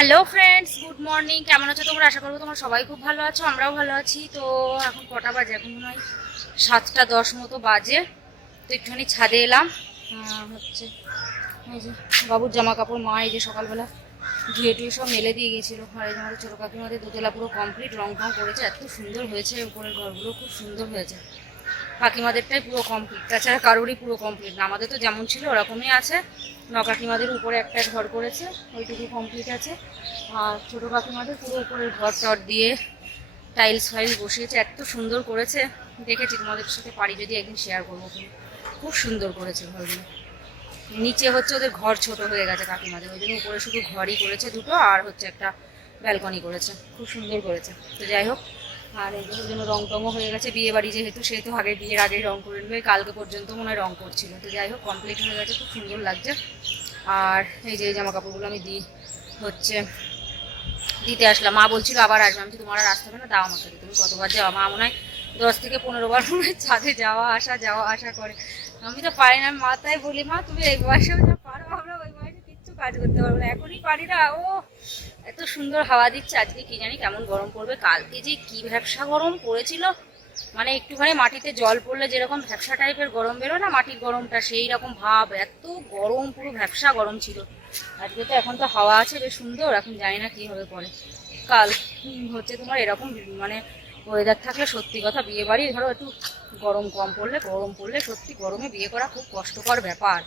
Hello friends good morning কেমন আছো তোমরা? আশা করব তোমরা সবাই খুব ভালো আছো, আমরাও ভালো আছি। তো এখন কটা বাজে? এখন মনে হয় সাতটা দশ মতো বাজে। তো একটুখানি ছাদে এলাম। হচ্ছে এই যে বাবুর জামা কাপড় মা এই যে সকালবেলা ধুয়ে টুয়ে সব মেলে দিয়ে গিয়েছিল যে আমাদের ছোটো কাকিমাদের দোতলা পুরো কমপ্লিট রং টং করেছে, এত সুন্দর হয়েছে উপরের ঘরগুলো, খুব সুন্দর হয়েছে। কাকিমাদেরটাই পুরো কমপ্লিট তাছাড়া কারোরই পুরো কমপ্লিট না। আমাদের তো যেমন ছিল ওরকমই আছে। ন কাকিমাদের উপরে একটা ঘর করেছে, ওইটুকু কমপ্লিট আছে। আর ছোটো কাকিমাদের পুরো উপরের ঘর টর দিয়ে টাইলস ফাইলস বসিয়েছে, এত সুন্দর করেছে। দেখেছি তোমাদের সাথে পারি যদি একদিন শেয়ার করব খুব সুন্দর করেছে ঘরগুলো। নিচে হচ্ছে ওদের ঘর ছোট হয়ে গেছে কাকিমাদের, ওই জন্য উপরে শুধু ঘরই করেছে দুটো, আর হচ্ছে একটা ব্যালকনি করেছে। খুব সুন্দর করেছে। তো যাই হোক আর ওর জন্য রং টংও হয়ে গেছে বিয়ে বাড়ি যেহেতু, সেহেতু আগে বিয়ের আগেই রং করে নেবে, কালকে পর্যন্ত মনে হয় রং করছিল। তো যাই হোক কমপ্লিট হয়ে গেছে, খুব সুন্দর লাগছে। আর এই যে জামা কাপড়গুলো আমি দিই, হচ্ছে দিতে আসলাম। মা বলছিল আবার আসবে। আমি তোমার আর আসতে হবে না, দাও আমাকে। তুমি কতবার যাওয়া মা মনে হয় দশ থেকে পনেরো বার মনে হয় ছাদে যাওয়া, আসা যাওয়া, আসা করে। আমি তো পারি না। মাথায় বলি, মা, তুমি এই বয়সেও যা পারো, আমরা ওই বয়সে কিচ্ছু কাজ করতে পারব না। এখনই পারি না, ও এত সুন্দর হাওয়া দিচ্ছে আজকে কি জানি কেমন গরম পড়বে। কালকে যে কি ভ্যাবসা গরম পড়েছিল। মানে একটুখানি মাটিতে জল পড়লে যেরকম ভ্যাবসা টাইপের গরম বেরোয় না, মাটির গরমটা সেই রকম ভাব। এত গরম, পুরো ভ্যাবসা গরম ছিল। আজকে তো এখন তো হাওয়া আছে, বেশ সুন্দর। এখন জানি না কি হবে পরে। কাল হচ্ছে তোমার এরকম মানে ওয়েদার থাকলে সত্যি কথা বিয়ে বাড়ি, ধরো একটু গরম কম পড়লে, গরম পড়লে সত্যি গরমে বিয়ে করা খুব কষ্টকর ব্যাপার।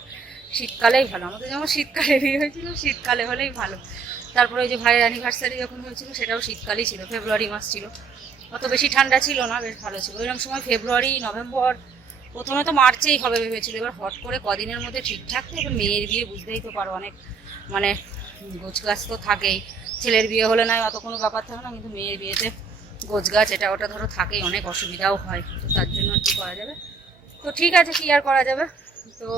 শীতকালেই ভালো। আমাদের যেমন শীতকালে বিয়ে হয়েছিল, শীতকালে হলেই ভালো। তারপরে ওই যে ভাইয়ের অ্যানিভার্সারি যখন হয়েছিল, সেটাও শীতকালই ছিল ফেব্রুয়ারি মাস ছিল। অত বেশি ঠান্ডা ছিল না, বেশ ভালো ছিল। ওইরকম সময় ফেব্রুয়ারি নভেম্বর প্রথমে তো মার্চেই হবে ভেবেছিল। এবার হট করে কদিনের মধ্যে ঠিকঠাক তো এবার মেয়ের বিয়ে বুঝতেই তো পারো অনেক। মানে গোছ গাছ তো থাকেই। ছেলের বিয়ে হলে নয়, অত কোনো ব্যাপার থাকে না, কিন্তু মেয়ের বিয়েতে গোছ গাছ এটা ওটা ধরো থাকেই, অনেক অসুবিধাও হয়। তো তার জন্য কি করা যাবে? তো ঠিক আছে, কি আর করা যাবে? তো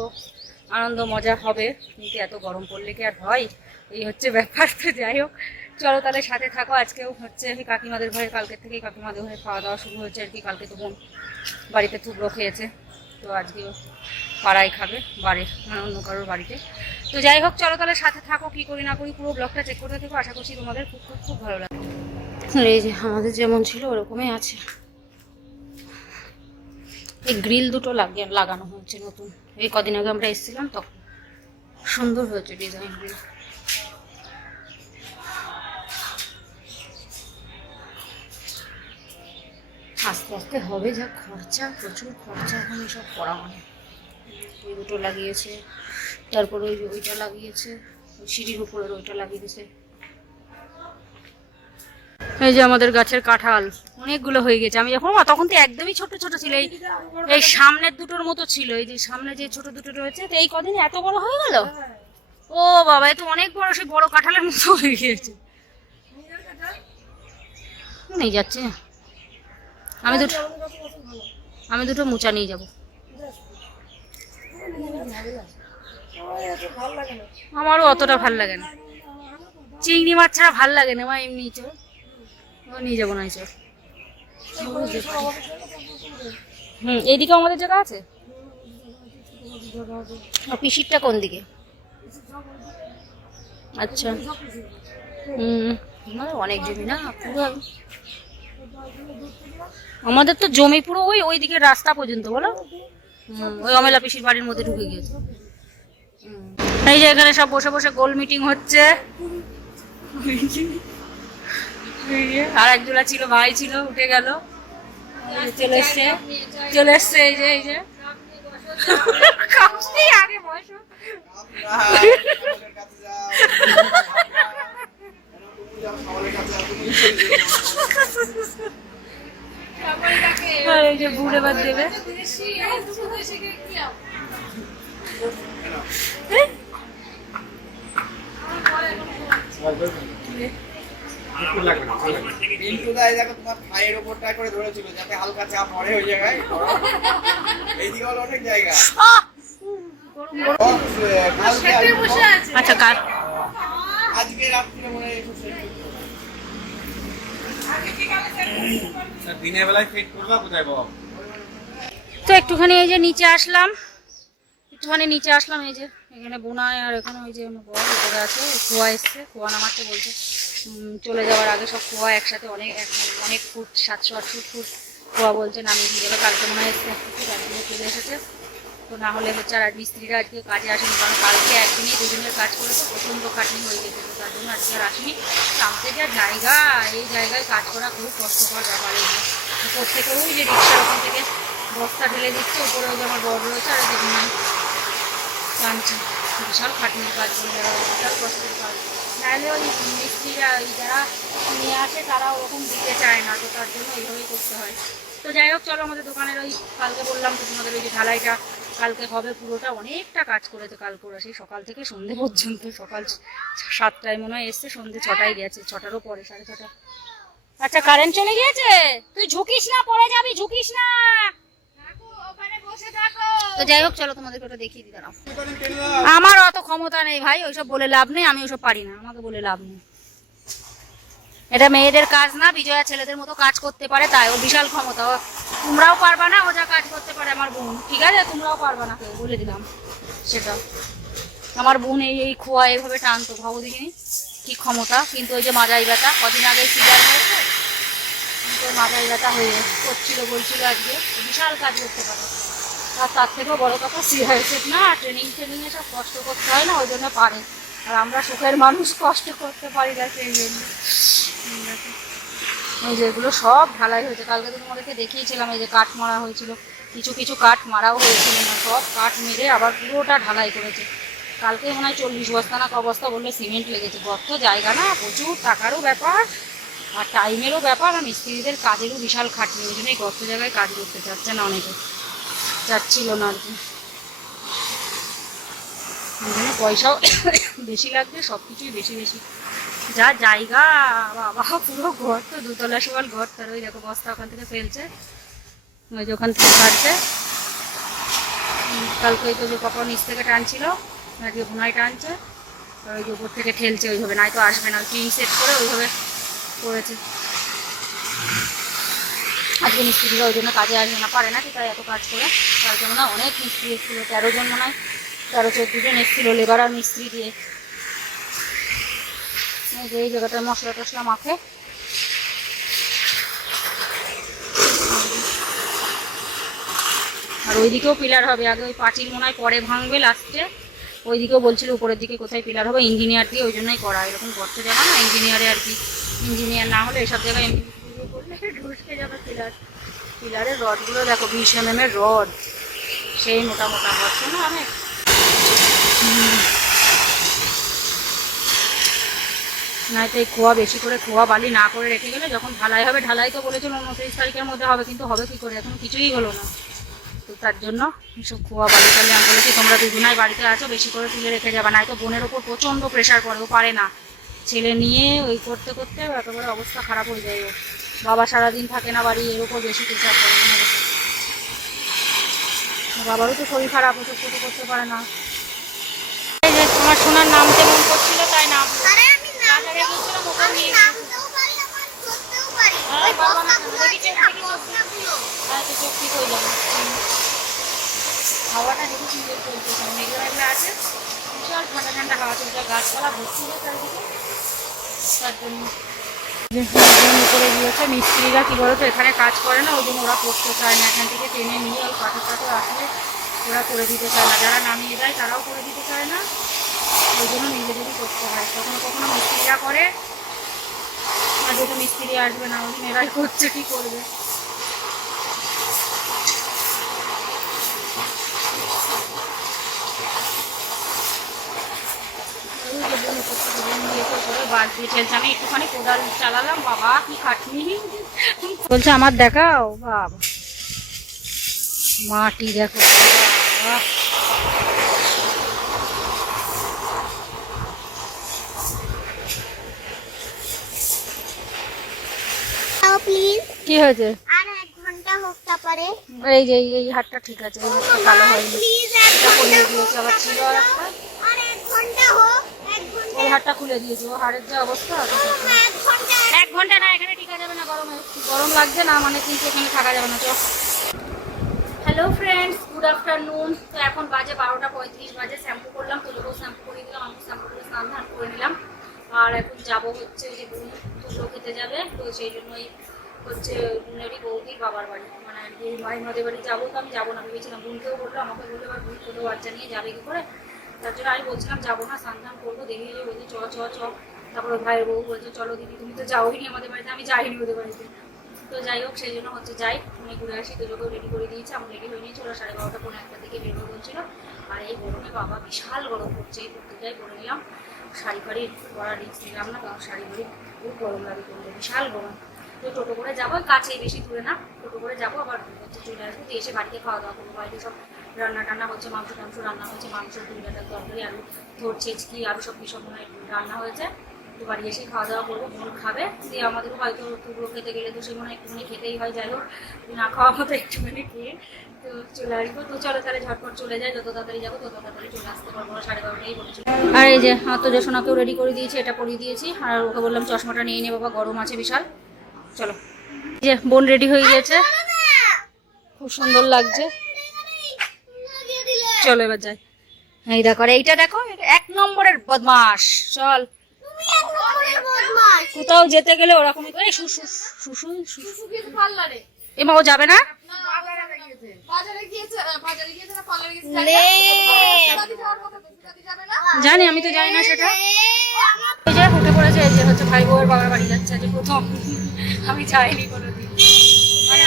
আনন্দ, মজা হবে। কিন্তু এত গরম পড়লে কি আর হয়? এই হচ্ছে ব্যাপার। তো যাই হোক, চলো তাহলে সাথে থাকো। আজকেও হচ্ছে কাকিমাদের ঘরে কালকে থেকেই কাকিমাদের ঘরে খাওয়া দাওয়া শুরু হয়েছে আর কি। কালকে তো বোন বাড়িতে থুবড়ো খেয়েছে। তো আজকেও পাড়ায় খাবে বাড়ি মানে অন্য কারোর বাড়িতে। তো যাই হোক, চলো তাহলে সাথে থাকো। কি করি না করি পুরো ব্লগটা চেক করতে থেকো আশা করছি তোমাদের খুব খুব খুব ভালো লাগবে। এই যে আমাদের যেমন ছিল, ওরকমই আছে। এই গ্রিল দুটো লাগিয়ে লাগানো হয়েছে নতুন। এই কদিন আগে আমরা এসেছিলাম তখন সুন্দর হয়েছে ডিজাইন গ্রিল আস্তে আস্তে হবে, যা খরচা, প্রচুর খরচা এখন এসব করা মানে ওই দুটো লাগিয়েছে, তারপরে ওই ওইটা লাগিয়েছে, সিঁড়ির উপরের ওইটা লাগিয়েছে। এই যে আমাদের গাছের কাঁঠাল, অনেকগুলো হয়ে গেছে। আমি যখন, তখন তো একদমই ছোট ছোট ছিল। এই এই সামনের দুটোর মতো ছিল। এই যে সামনে যে ছোট দুটো রয়েছে এই কদিন এত বড় হয়ে গেল? ও বাবা, এ তো অনেক বড়, সেই বড় কাঁঠালের মতো হয়ে গিয়েছে নিয়ে যাচ্ছে। আমি দুটো আমি দুটো মোচা নিয়ে যাব। আমারও অতটা ভালো লাগে না। চিংড়ি মাছ ছাড়া ভালো লাগে না, মা, এমনি ও নিয়ে যাব না এই হুম এইদিকে আমাদের জায়গা আছে? আর পিসিরটা কোন দিকে? আচ্ছা। হুম। অনেক জমি না পুরো আমাদের তো জমি পুরো ওই ওই দিকের রাস্তা পর্যন্ত বলো? হুম, ওই অমেলা পিসির বাড়ির মধ্যে ঢুকে গিয়েছে। এই যে এখানে সব বসে বসে গোল মিটিং হচ্ছে। আর একজোড়া ছিল, ভাই ছিল, উঠে গেল। চলে এসছে। চলে এসছে, এই যে এই যে। আগে বসো দেবে। পিন্টু দা এই দেখো তোমার থাইয়ের ওপরটা করে ধরেছিল যাতে হালকা চাপ পড়ে ওই জায়গায়। এইদিকে হলো অনেক জায়গা। আচ্ছা কার আজকে রাত্রে মনে হয় দিনের বেলায় ফিট করবা কোথায় বাবা? তো একটুখানি এই যে নিচে আসলাম। একটুখানি নিচে আসলাম এই যে এখানে বোনায় আর এখানে ওই যে বর উপরে আছে খোয়া এসছে খোয়া নামাতে বলছে। চলে যাওয়ার আগে সব খোয়া একসাথে অনেক অনেক ফুট, সাতশো, আটশো ফুট খোয়া বলছে নামিয়ে দিয়ে যাবে কালকে মনে হয় একদিনে চলে এসেছে। তো না হলে হচ্ছে আর মিস্ত্রিরা আজকে কাজে আসেনি, কারণ কালকে একদিনই দুদিনের কাজ করে তো প্রচণ্ড খাটনি হয়ে গেছে। তো তার জন্য আজকে আর আসেনি। আমাদের যা জায়গা, এই জায়গায় কাজ করা খুব কষ্টকর ব্যাপার এই যে। থেকে যে রিক্সার ওখান থেকে বস্তা ঢেলে দিচ্ছে, উপরে ওই যে আমার বড় রয়েছে আর দেখুন টানছে। বিশাল খাটনির কাজ বিশাল কষ্টের কাজ। নাহলে ওই মিস্ত্রিরা ওই যারা নিয়ে আসে, তারা ওরকম দিতে চায় না, তো তার জন্য এইভাবেই করতে হয়। তো যাই হোক, চলো আমাদের দোকানের ওই কালকে বললাম তো তোমাদের ওই যে ঢালাইটা, কালকে হবে পুরোটা। অনেকটা কাজ করেছে কাল করে সেই সকাল থেকে সন্ধে পর্যন্ত, সকাল সাতটায় মনে হয় এসছে, সন্ধে ছটায় গেছে, ছটারও পরে, সাড়ে ছটা। আচ্ছা কারেন্ট চলে গিয়েছে? তুই ঝুঁকিস না, পড়ে যাবি, ঝুঁকিস না! তো যাই হোক চলো তোমাদেরকে ওটা দেখিয়ে দিই দাঁড়াও আমার অত ক্ষমতা নেই ভাই ওইসব বলে লাভ নেই আমি ওইসব পারি না আমাকে বলে লাভ নেই। এটা মেয়েদের কাজ না বিজয়া ছেলেদের মতো কাজ করতে পারে তাই ও বিশাল ক্ষমতা তোমরাও পারবা না ও যা কাজ করতে পারে আমার বোন ঠিক আছে? তোমরাও পারবা না কেউ বলে দিলাম সেটা। আমার বোন এই এই খোয়া এইভাবে টানতো ভাবো দেখিনি? কি ক্ষমতা কিন্তু ওই যে মাজাই ব্যথা কদিন আগে সিজার হয়েছে কিন্তু মাজাই ব্যথা হয়ে করছিল বলছিল আজকে বিশাল কাজ করতে পারে। আর তার থেকেও বড় কথা সিরিয়াসের না ট্রেনিং ট্রেনিং সব কষ্ট করতে হয় না ওই জন্য পারে। আর আমরা সুখের মানুষ কষ্ট করতে পারি না সেই জন্য হুম, দেখো। এই যে এগুলো সব ঢালাই হয়েছে। কালকে তো তোমাদেরকে দেখিয়েছিলাম এই যে কাঠ মারা হয়েছিল। কিছু কিছু কাঠ মারাও হয়েছিল না সব কাঠ মেরে আবার পুরোটা ঢালাই করেছে। কালকে মনে হয় চল্লিশ বস্তা না ক বললে সিমেন্ট লেগেছে। গর্ত জায়গা না প্রচুর টাকারও ব্যাপার আর টাইমেরও ব্যাপার আর মিস্ত্রিদের কাজেরও বিশাল খাটনি ওই জন্যই গর্ত জায়গায় কাজ করতে চাচ্ছে না অনেকে। যাচ্ছিল না আর কি। পয়সাও বেশি লাগবে সব কিছুই বেশি বেশি। যা জায়গা, বাবা, পুরো ঘর তো, দুতলা সমান ঘর, তার ওই দেখো বস্তা ওখান থেকে ফেলছে। ওই যে ওখান থেকে কাটছে কালকে ওই তো যে কখন নিচ থেকে টানছিল আজকে ভুনাই টানছে, ওই যে উপর থেকে ঠেলছে, ওইভাবে নাই তো আসবে না টিন সেট করে ওইভাবে করেছে। আজকে মিস্ত্রিরা ওই জন্য কাজে আসবে না, পারে না কি তাই এত কাজ করে। তার জন্য না অনেক মিস্ত্রি এসেছিল, তেরো জন মনে হয়। তেরো, চোদ্দ জন এসেছিল, লেবার আর মিস্ত্রি দিয়ে। এই যে এই জায়গাটায় মশলা টশলা মাখে। আর ওইদিকেও পিলার হবে, আগে ওই পাঁচিল মনে হয় পরে ভাঙবে লাস্টে। ওইদিকেও বলছিল উপরের দিকে কোথায় পিলার হবে, ইঞ্জিনিয়ার দিয়ে ওই জন্যই করা, এরকম করতে যাবে না, ইঞ্জিনিয়ারে আর কি। ইঞ্জিনিয়ার না হলে এসব জায়গায় এমনি ঢুসকে যাবে পিলার, পিলারের রডগুলো দেখো বিশ এম এর রড, সেই মোটা অনেক নয়তো এই খোয়া বেশি করে, খোয়া বালি না করে রেখে গেলে যখন ঢালাই হবে, ঢালাই তো বলেছিল উনত্রিশ তারিখের মধ্যে হবে, কিন্তু হবে কি করে? এখন কিছুই হলো না। তো তার জন্য এসব খোয়া বালি টালি আমি বলেছি, তোমরা দুজনাই বাড়িতে আছো, বেশি করে তুলে রেখে যাবে। না তো বোনের ওপর প্রচণ্ড প্রেশার পড়ে পারে না। ছেলে নিয়ে ওই করতে করতে একেবারে অবস্থা খারাপ হয়ে যায় বাবা সারাদিন থাকে না বাড়ি এর উপর বেশি প্রেশার পড়ে বাবারও তো শরীর খারাপ ওসব কিছু করতে পারে না। তোমার সোনার নামতে মন করছিল তাই নাম আরে বাজারে গেছিলাম ওখানে নিয়ে হ্যাঁ, বাবা না, দেখি চোখ চোখ ঠিক হয়ে যাবে। হাওয়াটা দেখে সুন্দর চলছে মেঘলা আছে। বিশাল ঠান্ডা ঠান্ডা হাওয়া চলছে গাছপালা ভর্তি হয়ে চারিদিকে উপরে গিয়েছে মিস্ত্রিরা কি বলতো, এখানে কাজ করে না, ওই জন্য ওরা করতে চায় না। এখান থেকে টেনে নিয়ে ওই পাথর টাথর আসলে ওরা করে দিতে চায় না। যারা নামিয়ে দেয় তারাও করে দিতে চায় না। ওই জন্য নিজেদেরই করতে হয়। কখনো কখনো মিস্ত্রিরা করে, আর যেহেতু মিস্ত্রি আসবে না, ওই মেয়েরাই করছে, কি করবে ওই যে বোন উপর থেকে বোন ঠেলছে আমি একটুখানি কোদাল চালালাম বাবা কি খাটনি? বলছে আমার দেখাও বাবা মাটি দেখো কি হয়েছে? আর এক ঘণ্টা হোক তারপরে। এই যে এই- ঠিক আছে ভালো হয়নি। ছিল আর একটা ওই হাতটা খুলে দিয়েছে ও হাড়ের যে অবস্থা এক ঘণ্টা না, এখানে টিকা যাবে না, গরমে। গরম লাগছে না মানে কিন্তু এখানে থাকা যাবে না চল হ্যালো ফ্রেন্ডস গুড আফটারনুন তো এখন বাজে বারোটা পঁয়ত্রিশ, বাজে শ্যাম্পু করলাম, তুলোকেও শ্যাম্পু করে দিলাম আমি শ্যাম্পু করে স্নান ধান করে নিলাম। আর এখন যাব হচ্ছে যে বোন তুলো খেতে যাবে, তো সেই জন্যই হচ্ছে বোনেরই বৌদির বাবার বাড়ি। মানে আর কি মাইমাদের বাড়ি যাব তো আমি যাব না, ভেবেছিলাম বোনকেও বলল আমাকে বলল বোন ছোটো বাচ্চা নিয়ে যাবে কি করে? তার জন্য আমি বলছিলাম, যাব না স্নান ধান করব, দেখে যে বলছে, চ চ চ। তারপরে ভাইয়ের বউ বলছে, চলো দিদি, তুমি তো যাওইনি আমাদের বাড়িতে, আমি যাইনি ওদের বাড়িতে। তো যাই হোক, সেই জন্য হচ্ছে যাই ফোনে ঘুরে আসি দুজোকেও রেডি করে দিয়েছে আমি রেডি হয়ে নিয়েছি, ওরা সাড়ে বারোটা পনেরো একটা দিকে বেরোবো বলছিল। আর এই গরমে বাবা বিশাল গরম পড়ছে, এই কুর্তিটাই পরে নিলাম। শাড়ি ফাড়ি পরা রিক্স নিলাম না, কারণ শাড়ি ফাড়ি খুব গরম লাগে করলে বিশাল গরম। তো টোটো করে যাব, কাছেই, বেশি দূরে না, টোটো করে যাব, আবার হচ্ছে চলে আসব এসে বাড়িতে খাওয়া দাওয়া করব, বাড়িতে সব রান্না টান্না হচ্ছে, মাংস, টাংস রান্না হয়েছে মাংস দুই ডাটার তরকারি, আলু থোর ছেচকি আরও সব কিছু রান্না হয়েছে। তো বাড়ি এসে খাওয়া দাওয়া করব বোন খাবে। দিয়ে আমাদেরও হয়তো টুকরো খেতে গেলে তো সে মনে হয় একটুখানি খেতেই হয়, যাই হোক, না খাওয়া মতো একটুখানি খেয়ে তো চলে আসব। তো চলো তাহলে ঝটপট চলে যায় যত তাড়াতাড়ি যাব তত তাড়াতাড়ি চলে আসতে পারব সাড়ে বারোটাই বলেছিল আর এই যে আত্মজোশনাকেও রেডি করে দিয়েছি, এটা পরিয়ে দিয়েছি। আর ওকে বললাম চশমাটা নিয়ে নে বাবা, গরম আছে বিশাল। চলো। যে বোন রেডি হয়ে গিয়েছে। খুব সুন্দর লাগছে। চলো এবার যাই। এই দেখো এইটা দেখো এক নম্বরের বদমাস চল। কোথাও যেতে গেলে ওরকমই করে শুশু শুশু শুশু এমা ও যাবে না? জানি আমি তো জানি না সেটা। এই যে উঠে পড়েছে এই যে হচ্ছে ভাই বউয়ের বাবার বাড়ি যাচ্ছে প্রথম। আমি যাইনি কোনোদিন। মানে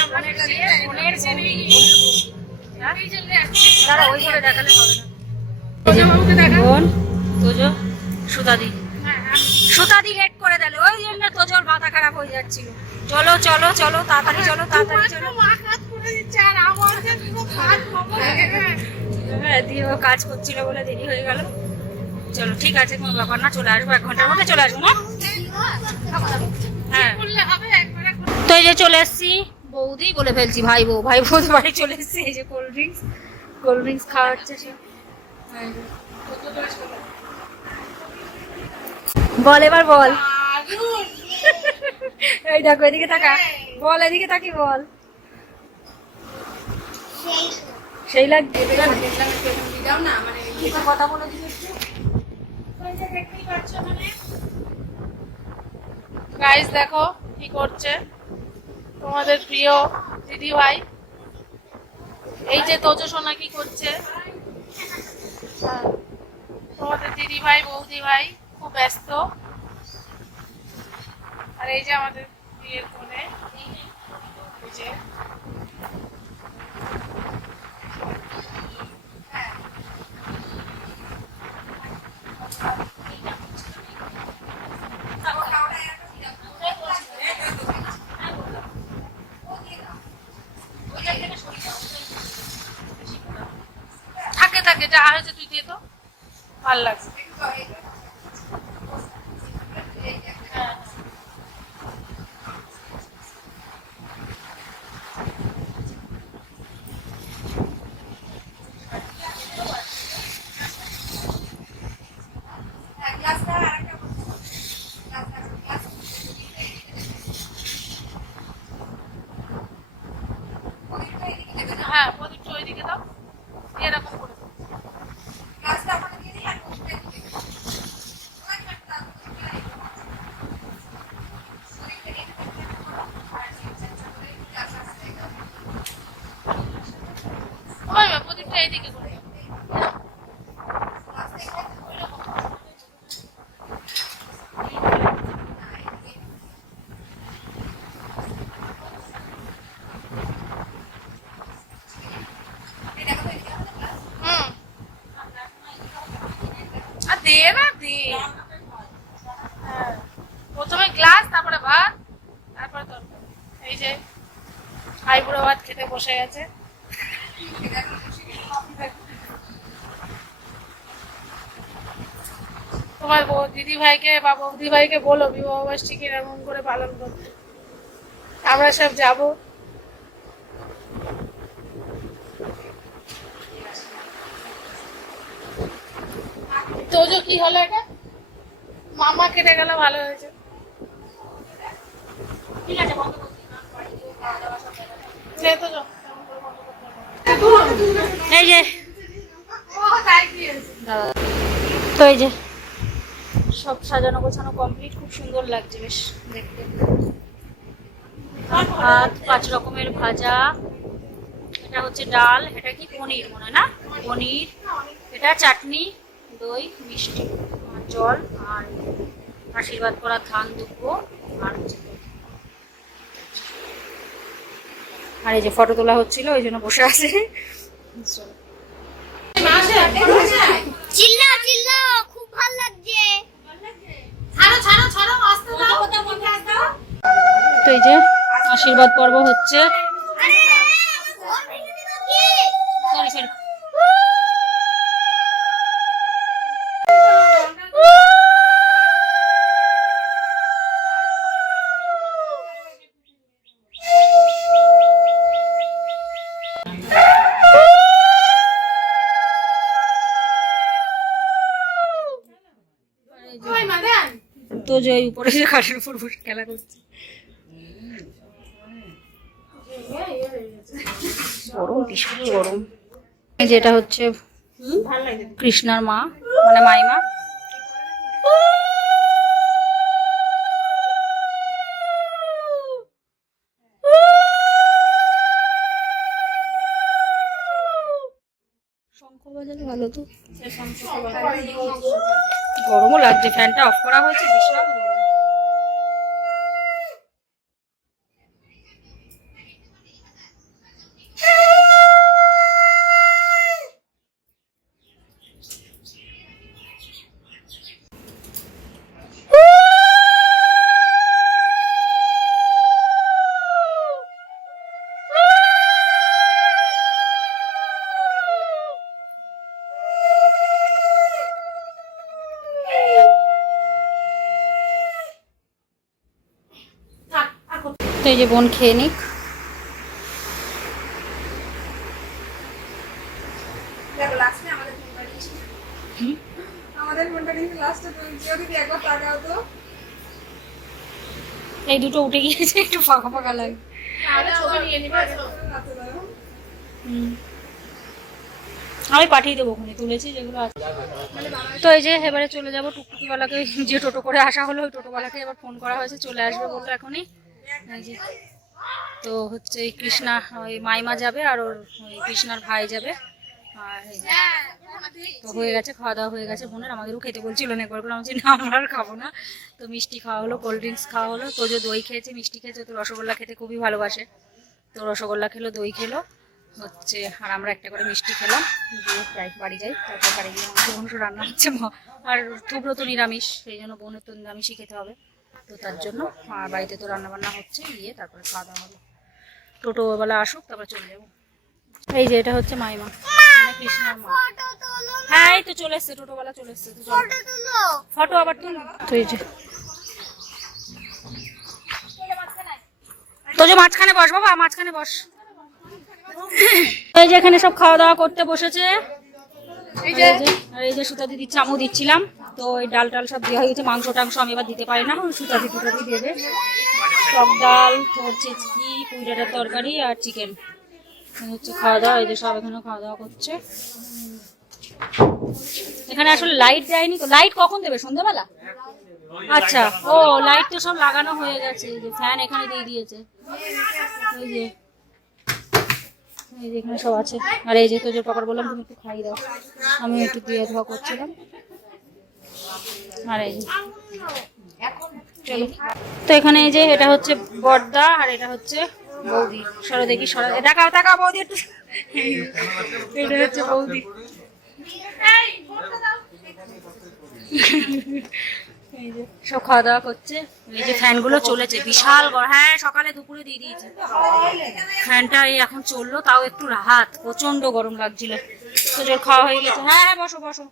সুতাদি। সুতাদি লেট করে দিল। ওই জন্য তোজোর মাথা খারাপ হয়ে যাচ্ছিল। চলো চলো চলো তাড়াতাড়ি চলো তাড়াতাড়ি চলো। হ্যাঁ দিয়ে ও কাজ করছিল বলে দেরি হয়ে গেল। চলো ঠিক আছে কোনো ব্যাপার না চলে আসব এক ঘণ্টার মধ্যে চলে আসব হ্যাঁ। তো এই যে চলে এসছি। বৌদি বলে ফেলছি, ভাই বউ ভাই বউ, বাড়ি চলে এসছি। এই যে কোল্ড ড্রিঙ্কস কোল্ড ড্রিঙ্কস খাওয়া হচ্ছে সে। বল এবার বল। এই দেখো, এদিকে তাকা বল, এদিকে তাকি বল। সেই কিছু কথা বলে গাইস দেখো কি করছে। তোমাদের প্রিয় দিদি ভাই এই যে তোজো সোনা কি করছে? হ্যাঁ, তোমাদের দিদি ভাই বৌদি ভাই খুব ব্যস্ত। আর এই যে আমাদের বিয়ের কোণে এই যে থাকে যা হয়েছে তুই দিয়ে তো ভালো লাগছে হ্যাঁ। হ্যাঁ প্রদীপটা ওইদিকে দাও এরকম করে দাও। ওই মা, প্রদীপটা এইদিকে করে দাও। হুম আর দে না দে হ্যাঁ। প্রথমে গ্লাস তারপরে ভাত তারপরে তরকারি এই যে আইবুড়ো ভাত খেতে বসে গেছে। তোমার দিদি ভাইকে বা বৌদি ভাইকে বলো, বিবাহ বার্ষিকী কীরকম করে পালন করতে? আমরা সব যাব। কি হলো এটা? মামা কেটে গেল, ভালো হয়েছে। ঠিক আছে সব সাজানো গোছানো কমপ্লিট খুব সুন্দর লাগছে বেশ দেখতে। ভাত, পাঁচ রকমের ভাজা। এটা হচ্ছে ডাল, এটা কি পনির মনে না? পনির। এটা চাটনি, দই, মিষ্টি, জল, আর আশীর্বাদ করা ধান দুব্বো, আর হচ্ছে দই। আর এই যে ফটো তোলা হচ্ছিল ওই জন্য বসে আছে। চিল্লা চিল্লা খুব ভালো লাগছে। তো এই যে আশীর্বাদ পর্ব হচ্ছে আরে ঘর ভেঙে দিল কি সরি সরি তো যে ওই উপরে যে খাটের উপর বসে খেলা করছে। গরম ভীষণ গরম। যেটা হচ্ছে কৃষ্ণার মা মানে মাইমা। শঙ্খ বাজালে ভালো তো? গরমও লাগছে ফ্যানটা অফ করা হয়েছে বিশাল এই যে বোন খেয়ে নিক। এই দুটো উঠে গিয়েছে একটু ফাঁকা ফাঁকা লাগে। আমি পাঠিয়ে দেবো ওখানে তুলেছি যেগুলো আছে। তো এই যে এবারে চলে যাব টুকটুকিওয়ালাকে যে টোটো করে আসা হলো ওই টোটোওয়ালাকে এবার ফোন করা হয়েছে চলে আসবে বলল এখনই। তো হচ্ছে এই কৃষ্ণা, ওই মাইমা যাবে আর ওর ওই কৃষ্ণার ভাই যাবে। আর তো হয়ে গেছে, খাওয়া দাওয়া হয়ে গেছে বোনের। আমাদেরও খেতে বলছিল না একবার করে আমি না, আমরা আর খাব না। তো মিষ্টি খাওয়া হলো কোল্ড ড্রিঙ্কস খাওয়া হলো। তো যে দই খেয়েছে, মিষ্টি খেয়েছে, তো রসগোল্লা খেতে খুবই ভালোবাসে। তো রসগোল্লা খেলো, দই খেলো, হচ্ছে, আর আমরা একটা করে মিষ্টি খেলাম। দিয়ে যাই, বাড়ি যাই। তারপর বাড়ি গিয়ে মাংস রান্না হচ্ছে আর থুবড়ো তো নিরামিষ, সেই জন্য বোনের তো নিরামিষই খেতে হবে। তো তার জন্য আর বাড়িতে তো রান্না বান্না হচ্ছে গিয়ে তারপরে খাওয়া দাওয়া হবে টোটোবেলা আসুক তারপরে চলে যাব। এই যে এটা হচ্ছে মাইমা মানে কৃষ্ণার মা। হ্যাঁ এই তো চলে এসছে টোটোবেলা চলে এসছে ফটো আবার তুল। তো এই যে। তো যে মাঝখানে বস বাবা মাঝখানে বস। এই যে এখানে সব খাওয়া দাওয়া করতে বসেছে। এই যে। এই যে সুতা দিদি চামু দিচ্ছিলাম। তো এই ডাল টাল সব দেওয়া হয়ে গেছে মাংস টাংস আমি এবার দিতে পারি না। সুতা দিদি টুতা দিয়ে দেবে। টক ডাল তোর চিচকি কুইডাটার তরকারি আর চিকেন। হচ্ছে খাওয়া দাওয়া এই যে সব এখানে খাওয়া দাওয়া করছে। এখানে আসলে লাইট দেয়নি তো। লাইট কখন দেবে? সন্ধ্যাবেলা? আচ্ছা ও লাইট তো সব লাগানো হয়ে গেছে। এই যে ফ্যান এখানে দিয়ে দিয়েছে। এই যে এই যে এখানে সব আছে। আর এই যে তোজোর পাপার বললাম তুমি একটু খাই দাও। আমি একটু দিয়ে ধোয়া করছিলাম। আর এই তো এখানে এই যে এটা হচ্ছে বর্দা আর এটা হচ্ছে বৌদি। সরো দেখি সরো দেখাও দেখাও বৌদি একটু। এটা হচ্ছে বৌদি। সব খাওয়া দাওয়া করছে। এই যে ফ্যানগুলো চলেছে বিশাল গরম। হ্যাঁ সকালে দুপুরে দিয়ে দিয়েছে। ফ্যানটা এই এখন চলল তাও একটু রাহাত প্রচণ্ড গরম লাগছিল। তো জল খাওয়া হয়ে গেছে। হ্যাঁ হ্যাঁ বসো বসো।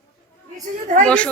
বসো।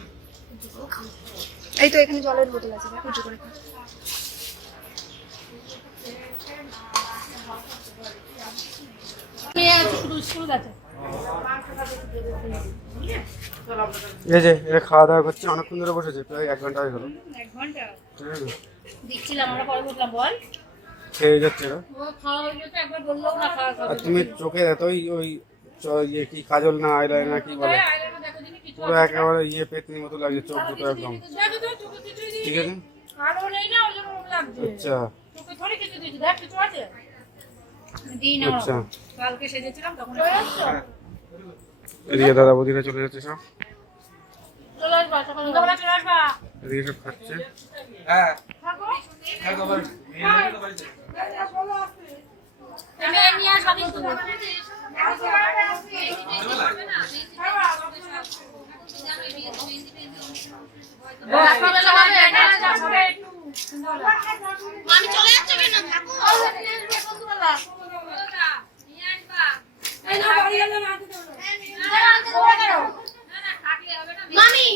এই তো এখানে জলের বোতল আছে দেখ, উঁচু করে। এই যে খাওয়া দাওয়া করছে অনেকক্ষণ ধরে বসেছে প্রায় এক ঘণ্টা হয়ে গেল। এক ঘণ্টা? ঠিক আমরা পরে বললাম বল। খেয়ে যাচ্ছে এরা। ও খাওয়া হয়ে গেছে একবার বললেও না খাওয়া খাওয়া আর তুমি চোখে এত ওই ওই চ- ইয়ে কি কাজল না আইলাইনার না কি বলে? কিছু পুরো একেবারে ইয়ে পেতনি মতো লাগছে চোখ দুটো একদম। ঠিক আছে? আচ্ছা। আচ্ছা। কালকে সেজেছিলাম তখন এদিকে দাদা বৌদিরা চলে যাচ্ছে সব। চলে আসবা সকালবেলা চলে আসবা। এদিকে সব খাচ্ছে। হ্যাঁ। আমি চলে যাচ্ছি কেন? থাকো। মামি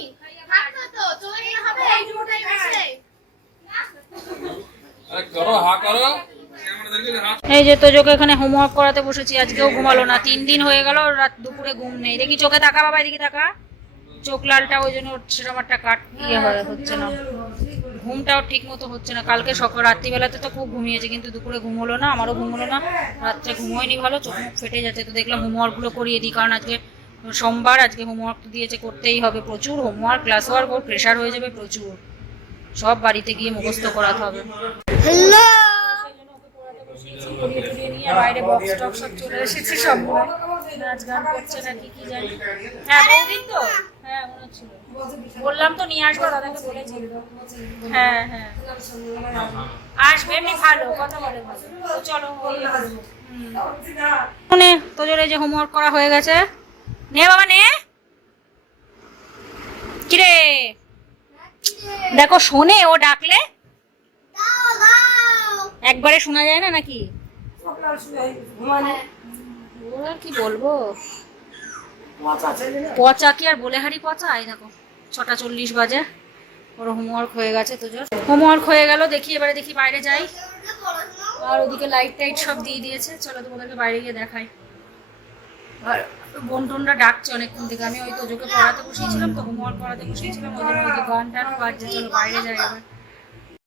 তো চলে গেলে হবে এই দুটোই বসে এই যে তোজোকে এখানে হোমওয়ার্ক করাতে বসেছি, আজকেও ঘুমালো না। তিন দিন হয়ে গেল, রাত দুপুরে ঘুম নেই। দেখি চোখে তাকা বাবা এদিকে তাকা চোখ লালটা ওই জন্য সেরকম একটা কাট ইয়ে হচ্ছে না। ঘুমটাও ঠিক মতো হচ্ছে না। কালকে সকাল রাত্রিবেলাতে তো খুব ঘুমিয়েছে, কিন্তু দুপুরে ঘুম হলো না, আমারও ঘুম হলো না। রাত্রে ঘুমোয়নি ভালো, চোখ মুখ ফেটে যাচ্ছে, তো দেখলাম হোমওয়ার্কগুলো করিয়ে দিই, কারণ আজকে সোমবার, আজকে হোমওয়ার্ক দিয়েছে, করতেই হবে প্রচুর হোমওয়ার্ক ক্লাস ওয়ার্ক ওর প্রেশার হয়ে যাবে প্রচুর। সব বাড়িতে গিয়ে মুখস্থ করাতে হবে। হ্যালো বাইরে বক্স সব চলে এসেছে সব। নাচ গান করছে না কি জানি। হ্যাঁ তো? হ্যাঁ মনে বললাম তো নিয়ে আসব, দাদাকে বলেছি। হ্যাঁ হ্যাঁ। আসবে, এমনি ভালো, কথা বলে ভালো। চলো যে হোমওয়ার্ক করা হয়ে গেছে। নে বাবা, নে। কিরে? দেখো, শোনে, ও ডাকলে। একবারে শোনা যায় না নাকি? আর কি বলব? পচা কি আর বলে হারি পচা? এই দেখো ছটা চল্লিশ বাজে। ওর হোমওয়ার্ক হয়ে গেছে তো হোমওয়ার্ক হয়ে গেল দেখি এবারে দেখি বাইরে যাই। আর ওদিকে লাইট টাইট সব দিয়ে দিয়েছে। চলো তোমাদেরকে বাইরে গিয়ে দেখাই। আর বোন টোনরা ডাকছে অনেকক্ষণ থেকে। আমি ওই তোজোকে পড়াতে বসিয়েছিলাম তো হোমওয়ার্ক পড়াতে বসিয়েছিলাম। ওদের গান টান বাজছে। চলো বাইরে যাই এবার।